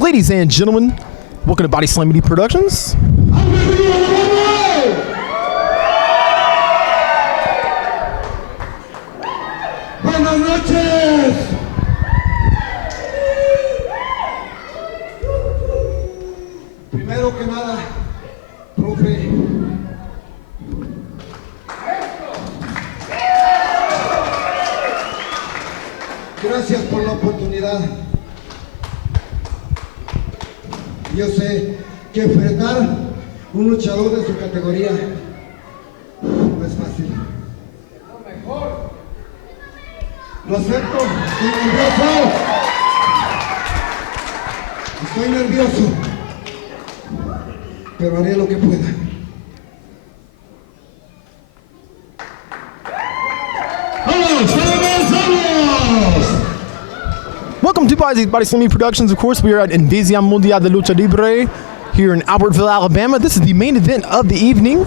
Ladies and gentlemen, welcome to Body Slam Media Productions. Buenas noches. Primero que nada, profe. Gracias por la oportunidad. Yo sé que enfrentar un luchador de su categoría no es fácil. Lo acepto, estoy nervioso, pero haré lo que pueda. Welcome to Body Slam Media Productions. Of course, we are at Mundial de Lucha Libre here in Albertville, Alabama. This is the main event of the evening,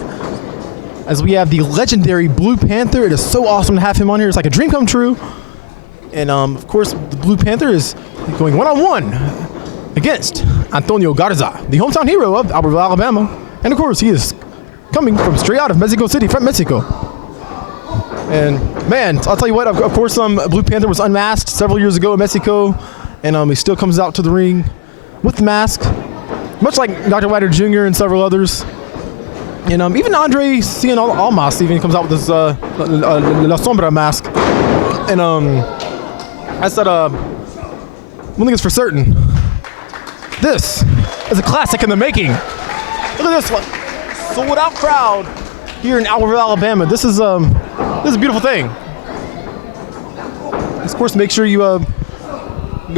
as we have the legendary Blue Panther. It is so awesome to have him on here. It's like a dream come true. And of course, the Blue Panther is going one-on-one against Antonio Garza, the hometown hero of Albertville, Alabama. And of course, he is coming from straight out of Mexico City, from Mexico. And man, I'll tell you what, of course, Blue Panther was unmasked several years ago in Mexico, and he still comes out to the ring with the mask, much like Dr. Whiter Jr. and several others. And even Andre Cien Almas even comes out with this La Sombra mask. And I said, one thing is for certain, this is a classic in the making. Look at this one, sold out crowd here in Albertville, Alabama. This is a beautiful thing. Of course, make sure you go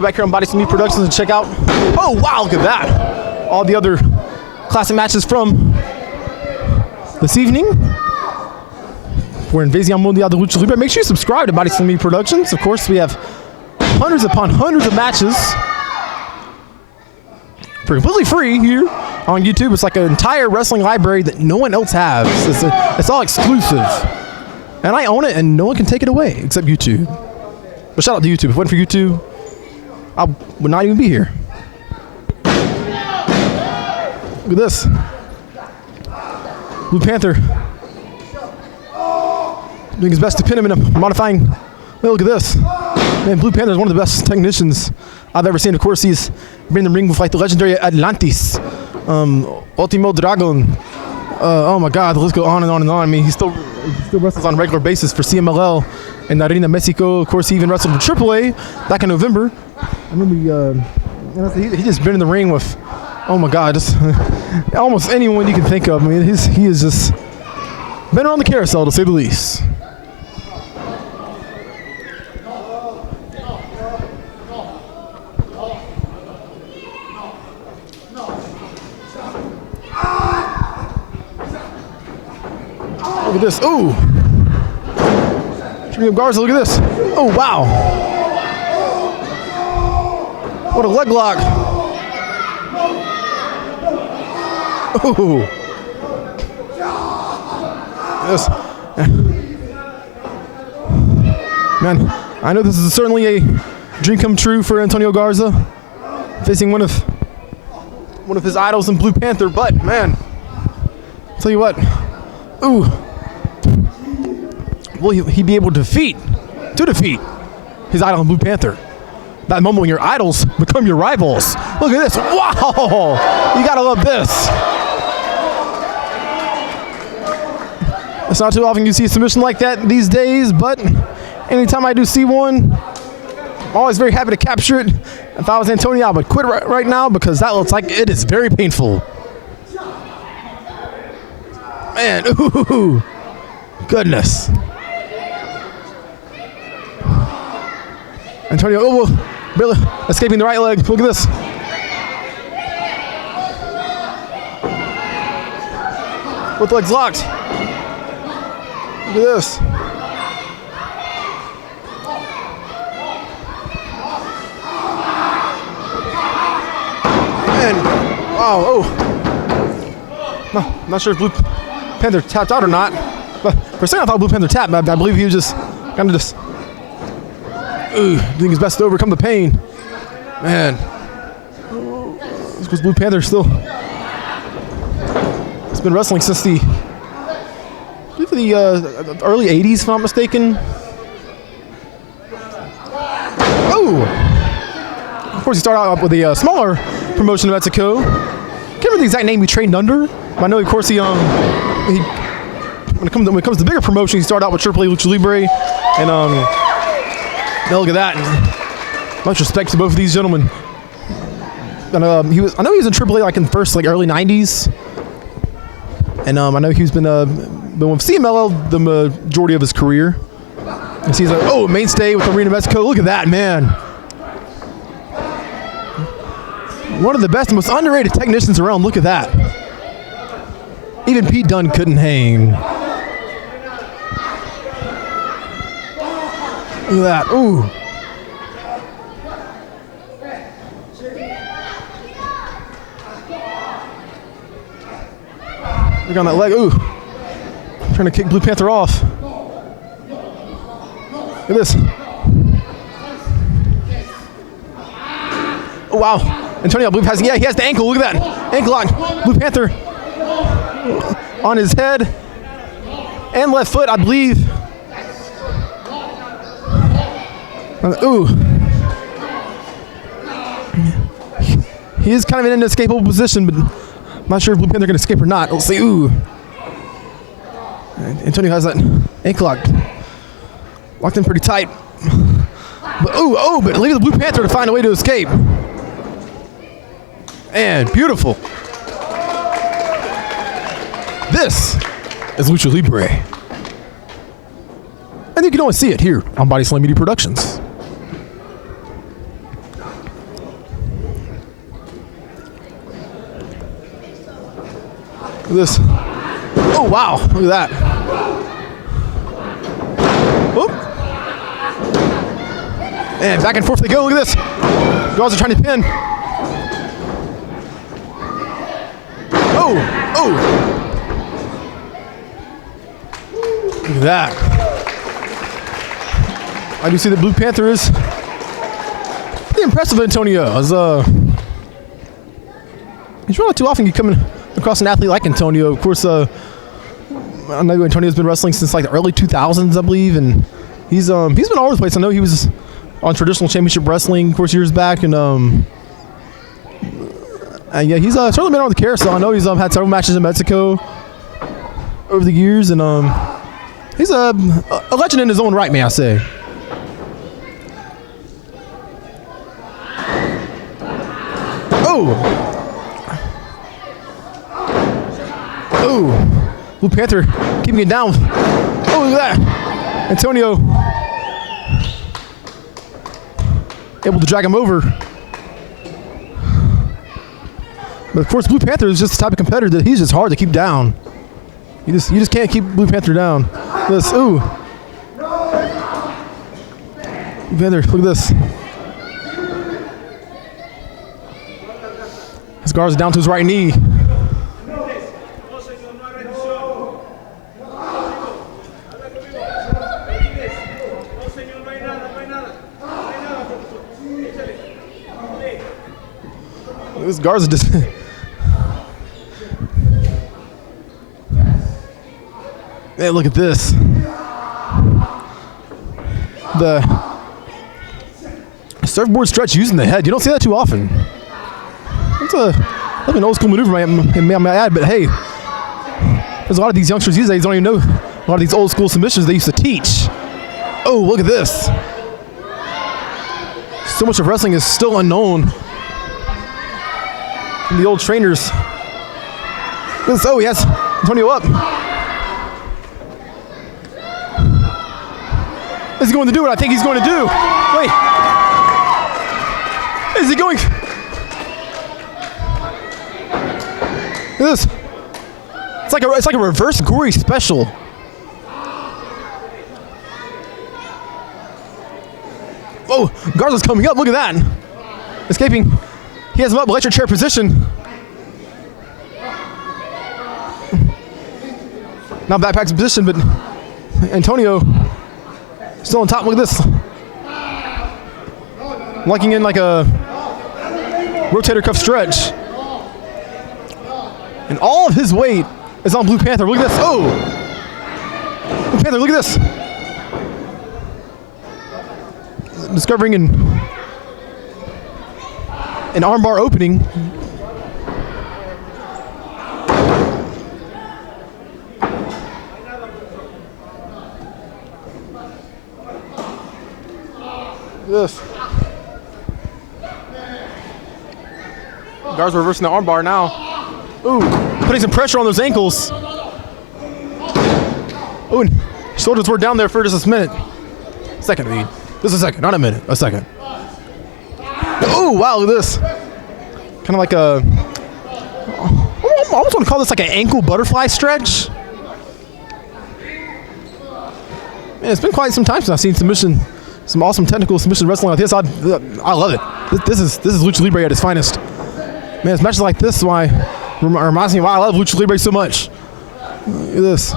back here on Body Slam Media Productions and check out. Oh wow, look at that! All the other classic matches from this evening. We're in Mundial de Lucha Libre. Make sure you subscribe to Body Slam Media Productions. Of course, we have hundreds upon hundreds of matches for completely free here on YouTube. It's like an entire wrestling library that no one else has. It's all exclusive. And I own it, and no one can take it away except YouTube. But shout out to YouTube. If it wasn't for YouTube, I would not even be here. Look at this. Blue Panther doing his best to pin him in a modifying. Hey, look at this. Man, Blue Panther is one of the best technicians I've ever seen. Of course, he's been in the ring with like the legendary Atlantis, Ultimo Dragon. Oh my God, the list goes on and on and on. I mean, he still wrestles on a regular basis for CMLL in Arena Mexico. Of course, he even wrestled for AAA back in November. I remember he just been in the ring with, oh my God, just almost anyone you can think of. I mean, he has just been around the carousel, to say the least. Look at this. Ooh. Garza, look at this. Oh, wow. What a leg lock. Ooh. Yes. Man, I know this is certainly a dream come true for Antonio Garza, facing one of his idols in Blue Panther, but man, I'll tell you what. Ooh. Will he be able to defeat his idol in Blue Panther? That moment when your idols become your rivals. Look at this. Wow! You gotta love this. It's not too often you see a submission like that these days, but anytime I do see one, I'm always very happy to capture it. If I was Antonio, I would quit right now because that looks like it is very painful. Man, ooh, goodness. Antonio, oh, barely escaping the right leg. Look at this. Both legs locked. Look at this. Man, wow, oh. No, I'm not sure if Blue Panther tapped out or not. But for a second I thought Blue Panther tapped, but I believe he was just kind of just doing his best to overcome the pain. Man. Because Blue Panther still has been wrestling since the early 80s, if I'm not mistaken. Oh! Of course, he started out with a smaller promotion in Mexico. Can't remember the exact name he trained under, but I know, of course, when it comes to bigger promotions, he started out with AAA Lucha Libre, and now look at that. And much respect to both of these gentlemen. And I know he was in AAA like in the first early '90s, and I know he's been with CMLL the majority of his career. And so he's a mainstay with Arena Mexico. Look at that, man! One of the best and most underrated technicians around. Look at that. Even Pete Dunne couldn't hang. Look at that. Ooh. Look on that leg. Ooh. Trying to kick Blue Panther off. Look at this. Oh, wow. Antonio, I believe, he has the ankle. Look at that. Ankle lock. Blue Panther on his head and left foot, I believe. Ooh. He is kind of in an inescapable position, but I'm not sure if Blue Panther can escape or not. Let's see. Ooh. Antonio has that ankle lock locked in pretty tight. But but leave the Blue Panther to find a way to escape. And beautiful. This is Lucha Libre. And you can only see it here on Body Slam Media Productions. Look at this. Oh, wow. Look at that. Whoop. And back and forth they go. Look at this. Garza trying to pin. Oh. Look at that. I do see the Blue Panther is pretty impressive, Antonio. He's really not too often you come across an athlete like Antonio. Of course, I know Antonio's been wrestling since the early 2000s, I believe, and he's been all over the place. I know he was on traditional championship wrestling, of course, years back, and he's certainly been on the carousel. I know he's had several matches in Mexico over the years, and he's a legend in his own right, may I say. Oh, Blue Panther keeping it down. Oh, look at that. Antonio able to drag him over. But of course, Blue Panther is just the type of competitor that he's just hard to keep down. You just can't keep Blue Panther down. This, ooh. Blue Panther, look at this. His Garza down to his right knee. This Garza just hey, look at this. The surfboard stretch using the head. You don't see that too often. It's like an old school maneuver, may I add, but hey, there's a lot of these youngsters these days don't even know a lot of these old school submissions they used to teach. Oh, look at this. So much of wrestling is still unknown from the old trainers. Oh, he has Antonio up. Is he going to do what I think he's going to do? Wait. Is he going? Look at this. It's like a reverse gory special. Oh, Garza's coming up. Look at that. Escaping. He has him up, electric chair position. Not backpack's position, but Antonio still on top. Look at this. Locking in like a rotator cuff stretch. And all of his weight is on Blue Panther. Look at this. Oh! Blue Panther, look at this. Discovering an armbar opening. This. Garza reversing the armbar now. Ooh, putting some pressure on those ankles. Ooh, shoulders were down there for just a minute. Second, Reed. Just a second, not a minute, a second. Ooh, wow, look at this. Kind of like a, I almost want to call this like an ankle butterfly stretch. Man, it's been quite some time since I've seen some awesome technical submission wrestling like this. I love it. This is Lucha Libre at its finest. Man, it's matches like this why reminds me why I love Lucha Libre so much. Look at this.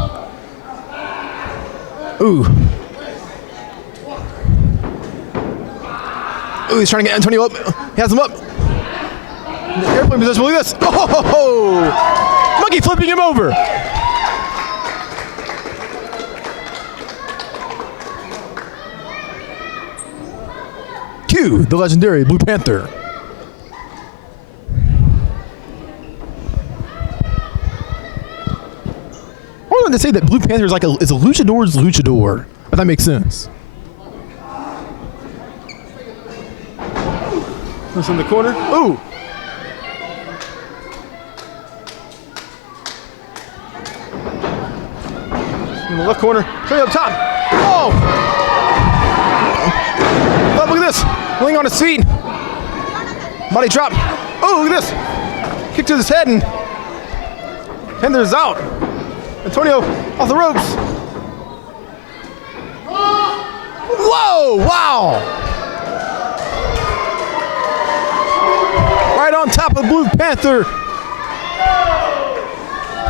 Ooh. Ooh, he's trying to get Antonio up. He has him up. In the airplane position. Look at this. Oh! Monkey flipping him over. Cue the legendary Blue Panther. I wanted to say that Blue Panther is like is a luchador's luchador, if that makes sense. This in the corner. Ooh. In the left corner. Straight up top. Oh! Oh, look at this. Laying on his feet. Body drop. Oh, look at this. Kick to his head and Panther's out. Antonio off the ropes. Whoa! Wow! Right on top of Blue Panther.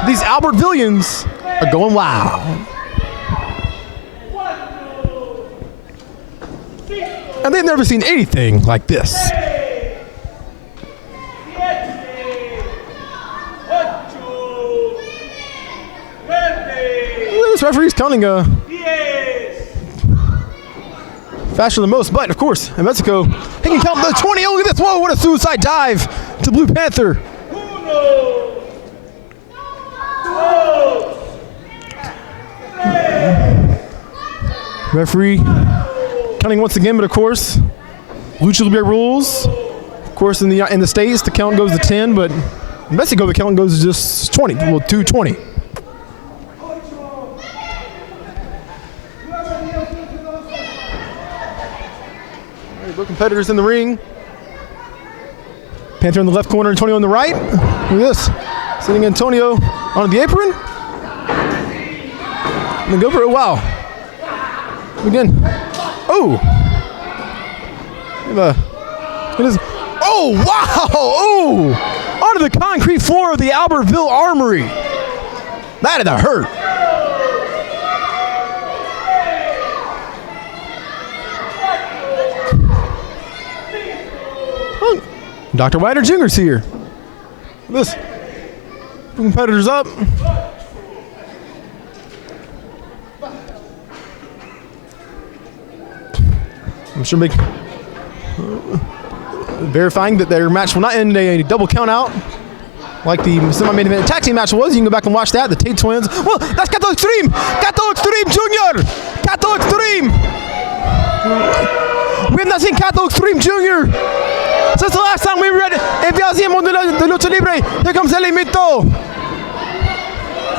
These Albertvillians are going wild. And they've never seen anything like this. This referee's counting faster than most, but of course, in Mexico, he can count the 20. Oh, look at this. Whoa, what a suicide dive to Blue Panther. Referee counting once again, but of course, Lucha Libre rules. Of course, in the States, the count goes to 10, but in Mexico, the count goes to just 20. Well, 2:20. Both competitors in the ring. Panther in the left corner, Antonio in the right. Look at this. Sending Antonio onto the apron. And then go for it. Wow. Again. Oh. It is. Oh, wow. Oh. Onto the concrete floor of the Albertville Armory. That had to hurt. Dr. Wider Jr.'s here. This competitors up. I'm sure verifying that their match will not end a double count out like the semi-main event tag team match was. You can go back and watch that. The Tate twins. Well, that's Cato Extreme. Cato Extreme Jr. Cato Extreme. We have not seen Cato Extreme Jr. Since the last time we read Enviazi Mundial de Lucha Libre. Here comes El Mito.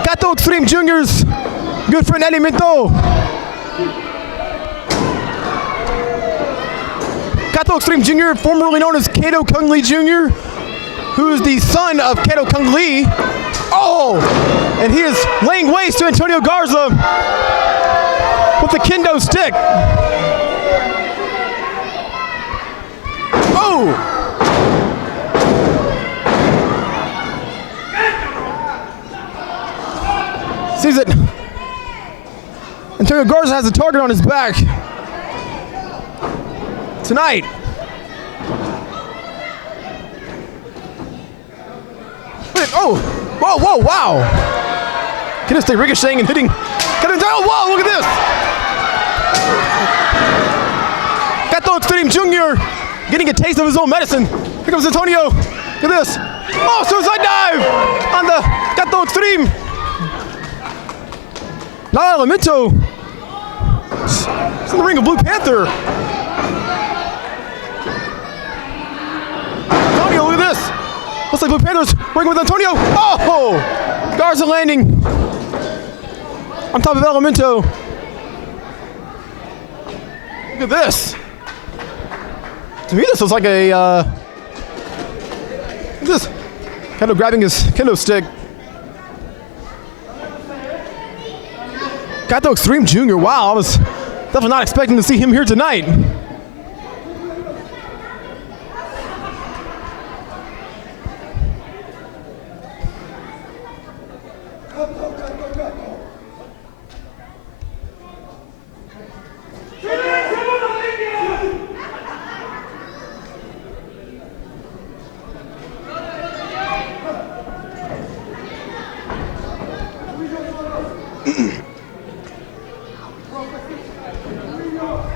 Cato Extreme Jr.'s good friend El Mito. Cato Extreme Jr., formerly known as Kato Kung Lee Jr., who is the son of Kato Kung Lee. Oh! And he is laying waste to Antonio Garza with the kendo stick. Oh! Sees it. Antonio Garza has a target on his back. Tonight. Oh! Whoa, whoa, wow. Kendo stick ricocheting and hitting. Oh, whoa, look at this. Gato Extreme Jr. getting a taste of his own medicine. Here comes Antonio. Look at this. Oh, suicide dive on the Gato Extreme. Now Elemento. It's in the ring of Blue Panther. Antonio, look at this. Looks like Blue Panther's working with Antonio. Oh! Garza landing on top of Elemento. Look at this. To me, this looks like a, look at this. Kendo grabbing his kendo stick. Gato Extreme Jr. Wow, I was definitely not expecting to see him here tonight.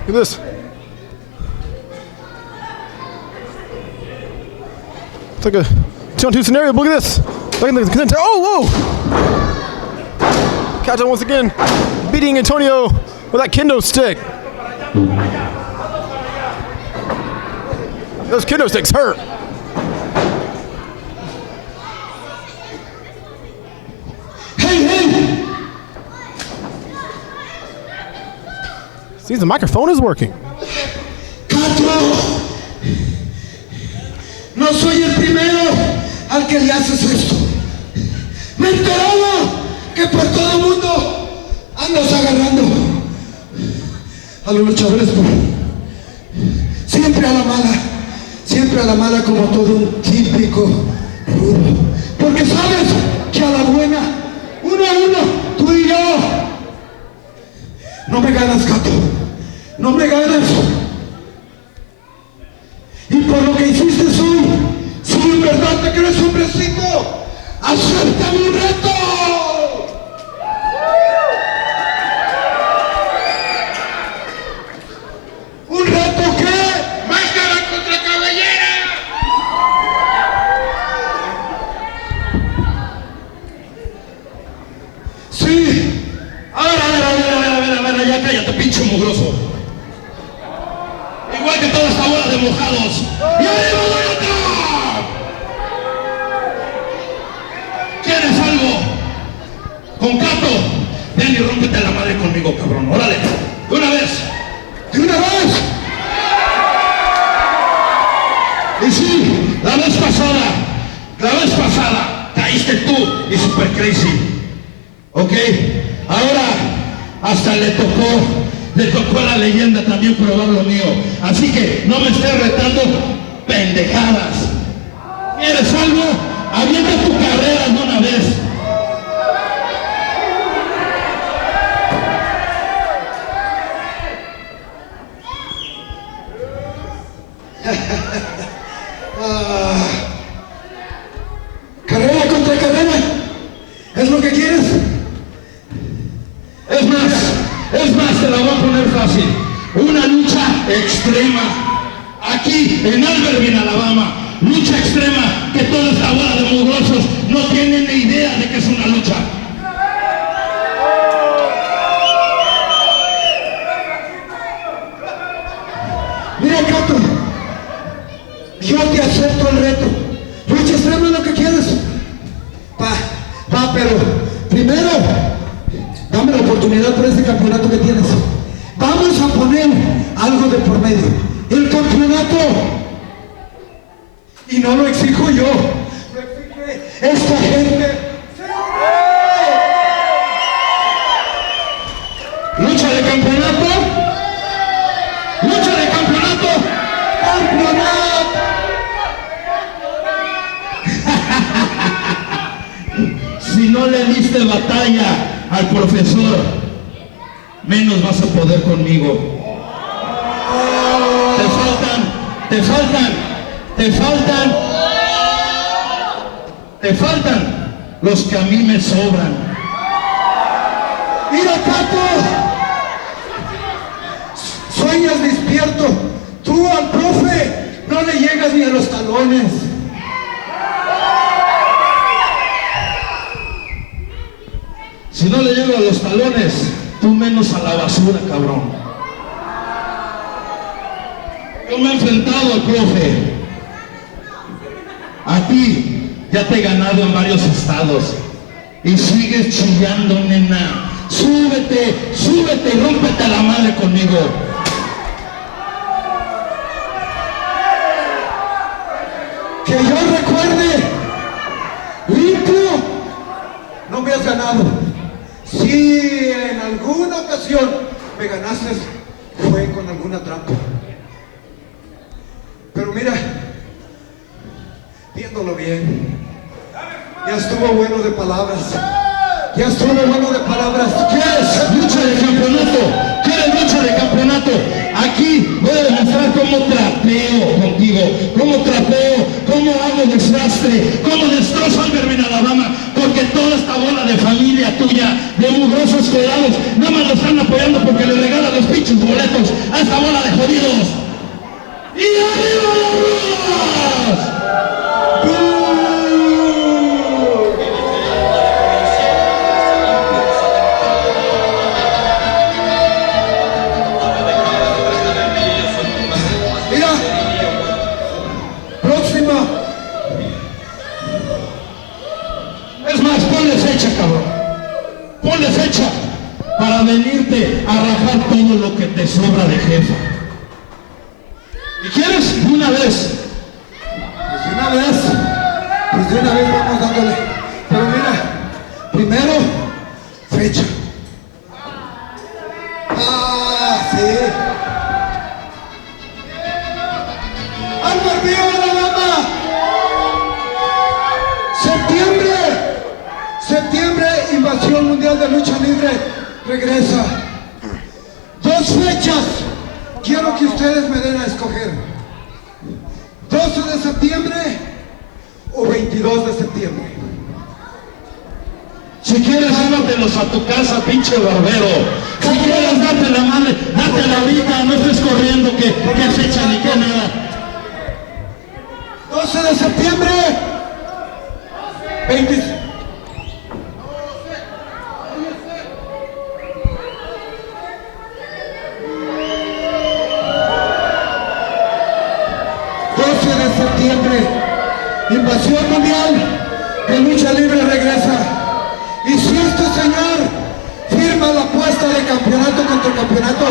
Look at this. It's like a 2-on-2 scenario. Look at this. Look at the contender. Oh, whoa! Kato once again beating Antonio with that kendo stick. Those kendo sticks hurt. Seems the microphone is working. Gato, no soy el primero al que le haces esto. Me he enterado que por todo el mundo andas agarrando a los luchadores siempre a la mala como todo un típico rudo. Porque sabes que a la buena, 1-1, tú y yo, no me ganas, Gato. No me ganas. Y por lo que hiciste hoy, si en verdad te crees hombrecito, ¡acéptame un reto! ¿Un reto qué? ¡Máscara contra cabellera! Sí. A ver, ya cállate, pinche mugroso. Igual que toda esta bola de mojados. ¡Y arriba voy otra! ¿Quieres algo? Con Gato, ven y rómpete la madre conmigo, cabrón. Órale, de una vez. ¡De una vez! Y sí, la vez pasada, caíste tú y Super Crazy. ¿Ok? Ahora hasta le tocó a la leyenda también probar lo mío. Así que no me estés retando pendejadas. ¿Quieres algo? Avienta tu carrera de una vez. Carrera contra carrera. ¿Es lo que quieres? Es más, te la voy a poner fácil. Una lucha extrema. Aquí, en Albertville, Alabama. Lucha extrema que toda esta bola de mugrosos no tienen ni idea de que es una lucha. Mira, Gato. Yo te acepto el reto. Lucha extrema es lo que quieres. Pero primero, dame la oportunidad por este campeonato que tienes. Vamos a poner algo de por medio. El campeonato. Y no lo exijo yo. Lo exige esta gente. Lucha de campeonato. Lucha de campeonato. Campeonato. Si no le diste batalla al profesor, menos vas a poder conmigo. Te faltan los que a mí me sobran. Mira, Pato, sueñas despierto. Tú al profe no le llegas ni a los talones. Si no le llego a los talones, tú menos a la basura, cabrón. Yo me he enfrentado al profe. A ti ya te he ganado en varios estados y sigues chillando, nena. Súbete, súbete y rómpete la madre conmigo. Que yo recuerde, limpio, no me has ganado. Si en alguna ocasión me ganaste, fue con alguna trampa. Pero mira, viéndolo bien, ya estuvo bueno de palabras. Ya estuvo bueno de palabras. ¿Quieres lucha de campeonato? ¿Quieres lucha de campeonato? Aquí voy a demostrar cómo trapeo contigo, cómo trapeo, cómo hago desastre, cómo destrozo Albertville, Alabama, porque toda esta bola de familia tuya, de mugrosos colados, nada más lo están apoyando porque le regalan los pinches boletos a esta bola de jodidos. ¡Y arriba los rudos! Ponle fecha para venirte a rajar todo lo que te sobra de jefa. ¿Y quieres? De una vez. Pues de una vez vamos dándole. Pero mira, primero, fecha. Sí. Albertville, Alabama. Septiembre, invasión mundial de lucha libre, regresa. 2 fechas, quiero que ustedes me den a escoger. 12 de septiembre o 22 de septiembre. Si quieres, llévatelos a tu casa, pinche barbero. Si quieres, date la madre, date la vida, no estés corriendo que fecha ni que nada. 12 de septiembre, 20. Invasión mundial de lucha libre regresa. Y si este señor firma la apuesta de campeonato contra campeonato,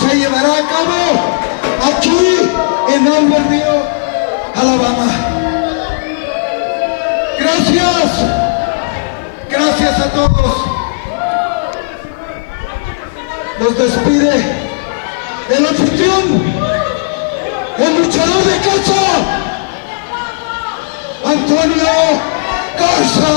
se llevará a cabo aquí en Albertville, Alabama. Gracias a todos. Nos despide el anfitrión, el luchador de casa, Antonio Garza.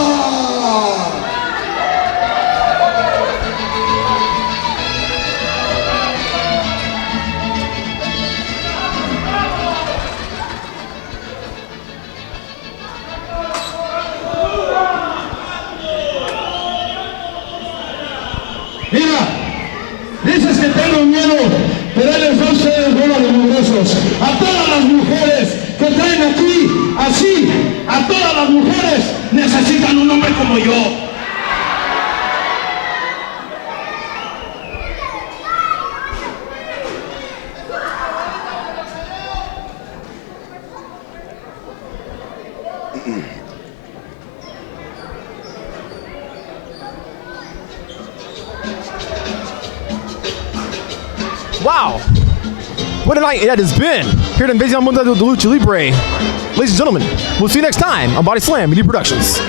Mira, dices que tengo miedo, pero él les da a ustedes bola de mugrosos. A todas las mujeres que traen aquí, así, a todas las mujeres necesitan un hombre como yo. Wow. What a night it has been here at Mundial de Lucha Libre. Ladies and gentlemen, we'll see you next time on Body Slam Media Productions.